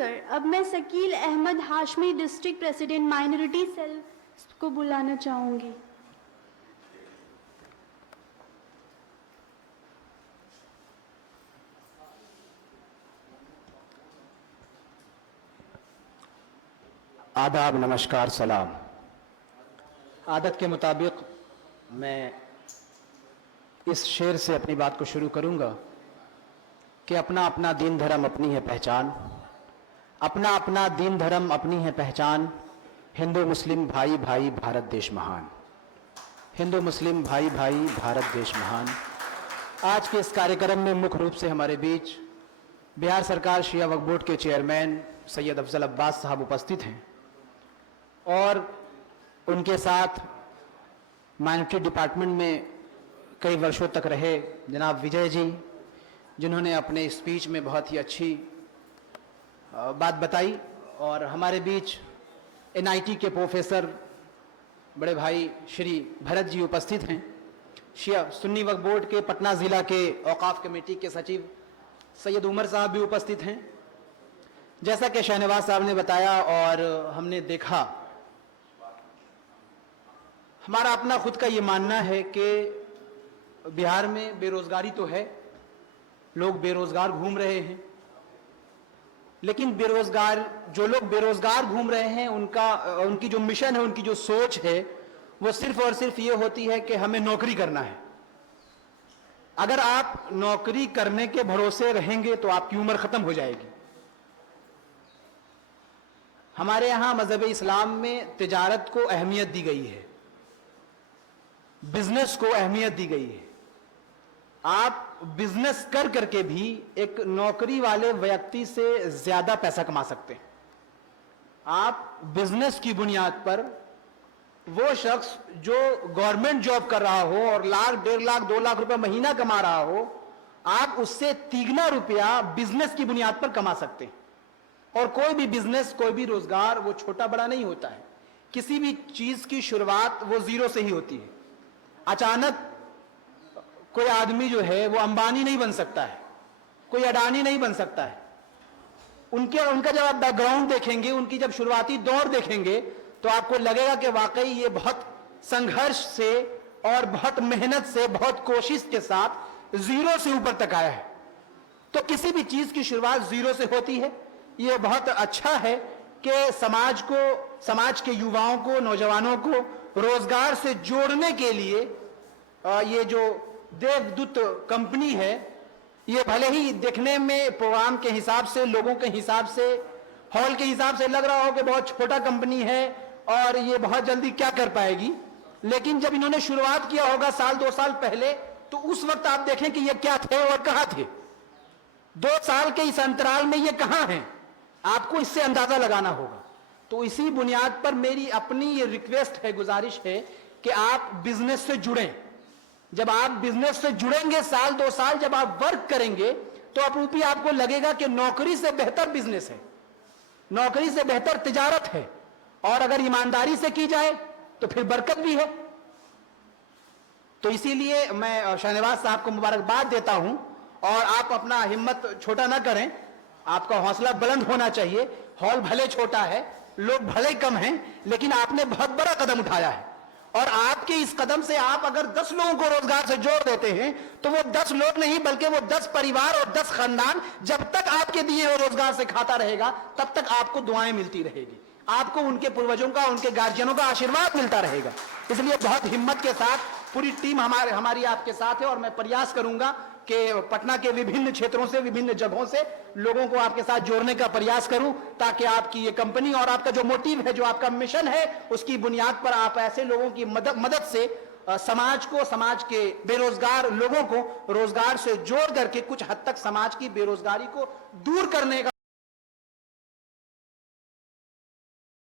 Sir, अब मैं Shakeel Ahmed Hashmi district president minority cell को बुलाना चाहूँगी। आदाब, नमस्कार, सलाम। आदत के मुताबिक मैं इस शेर से अपनी बात को शुरू करूंगा कि अपना अपना दीन धर्म अपनी है पहचान, अपना अपना दीन धर्म अपनी है पहचान, हिंदू मुस्लिम भाई भाई भारत देश महान, हिंदू मुस्लिम भाई भाई भारत देश महान। आज के इस कार्यक्रम में मुख्य रूप से हमारे बीच बिहार सरकार शिया वक्फ बोर्ड के चेयरमैन सैयद अफजल अब्बास साहब उपस्थित हैं और उनके साथ माइनॉरिटी डिपार्टमेंट में कई वर्षों तक रहे जनाब विजय जी, जिन्होंने अपने स्पीच में बहुत ही अच्छी बात बताई। और हमारे बीच एनआईटी के प्रोफेसर बड़े भाई श्री भरत जी उपस्थित हैं। शिया सुन्नी वक्फ बोर्ड के पटना ज़िला के औकाफ कमेटी के सचिव सैयद उमर साहब भी उपस्थित हैं। जैसा कि शहनवाज साहब ने बताया और हमने देखा, हमारा अपना खुद का ये मानना है कि बिहार में बेरोजगारी तो है, लोग बेरोजगार घूम रहे हैं, लेकिन जो लोग बेरोजगार घूम रहे हैं उनकी जो मिशन है, उनकी जो सोच है, वो सिर्फ और सिर्फ ये होती है कि हमें नौकरी करना है। अगर आप नौकरी करने के भरोसे रहेंगे तो आपकी उम्र खत्म हो जाएगी। हमारे यहां मजहब इस्लाम में तिजारत को अहमियत दी गई है, बिजनेस को अहमियत दी गई है। आप बिजनेस कर करके भी एक नौकरी वाले व्यक्ति से ज्यादा पैसा कमा सकते हैं। आप बिजनेस की बुनियाद पर वो शख्स जो गवर्नमेंट जॉब कर रहा हो और लाख, 1.5 लाख, 2 लाख रुपए महीना कमा रहा हो, आप उससे 3 रुपया बिजनेस की बुनियाद पर कमा सकते हैं। और कोई भी बिजनेस, कोई भी रोजगार वो छोटा बड़ा नहीं होता है। किसी भी चीज की शुरुआत वो जीरो से ही होती है। अचानक कोई आदमी जो है वो अंबानी नहीं बन सकता है, कोई अडानी नहीं बन सकता है। उनका जब आप बैकग्राउंड देखेंगे, उनकी जब शुरुआती दौर देखेंगे, तो आपको लगेगा कि वाकई ये बहुत संघर्ष से और बहुत मेहनत से, बहुत कोशिश के साथ जीरो से ऊपर तक आया है। तो किसी भी चीज की शुरुआत जीरो से होती है। ये बहुत अच्छा है कि समाज के युवाओं को, नौजवानों को रोजगार से जोड़ने के लिए ये जो देवदूत कंपनी है, ये भले ही देखने में प्रोग्राम के हिसाब से, लोगों के हिसाब से, हॉल के हिसाब से लग रहा हो कि बहुत छोटा कंपनी है और ये बहुत जल्दी क्या कर पाएगी, लेकिन जब इन्होंने शुरुआत किया होगा 1-2 साल पहले, तो उस वक्त आप देखें कि ये क्या थे और कहां थे। 2 साल के इस अंतराल में ये कहां हैं, आपको इससे अंदाजा लगाना होगा। तो इसी बुनियाद पर मेरी अपनी ये रिक्वेस्ट है, गुजारिश है कि आप बिजनेस से जुड़ें। जब आप बिजनेस से जुड़ेंगे, 1-2 साल जब आप वर्क करेंगे, तो अपरूपी आपको लगेगा कि नौकरी से बेहतर बिजनेस है, नौकरी से बेहतर तिजारत है, और अगर ईमानदारी से की जाए तो फिर बरकत भी है। तो इसीलिए मैं शहनवाज साहब को मुबारकबाद देता हूं। और आप अपना हिम्मत छोटा ना करें, आपका हौसला बुलंद होना चाहिए। हॉल भले छोटा है, लोग भले कम हैं, लेकिन आपने बहुत बड़ा कदम उठाया है। और आपके इस कदम से आप अगर 10 लोगों को रोजगार से जोड़ देते हैं, तो वो 10 लोग नहीं बल्कि वो 10 परिवार और 10 खानदान जब तक आपके दिए हुए रोजगार से खाता रहेगा, तब तक आपको दुआएं मिलती रहेगी, आपको उनके पूर्वजों का, उनके गार्जियनों का आशीर्वाद मिलता रहेगा। इसलिए बहुत हिम्मत के साथ पूरी टीम हमारी आपके साथ है, और मैं प्रयास करूंगा कि पटना के विभिन्न क्षेत्रों से, विभिन्न जगहों से लोगों को आपके साथ जोड़ने का प्रयास करूं, ताकि आपकी ये कंपनी और आपका जो मोटिव है, जो आपका मिशन है, उसकी बुनियाद पर आप ऐसे लोगों की मदद से समाज के बेरोजगार लोगों को रोजगार से जोड़ करके कुछ हद तक समाज की बेरोजगारी को दूर करने का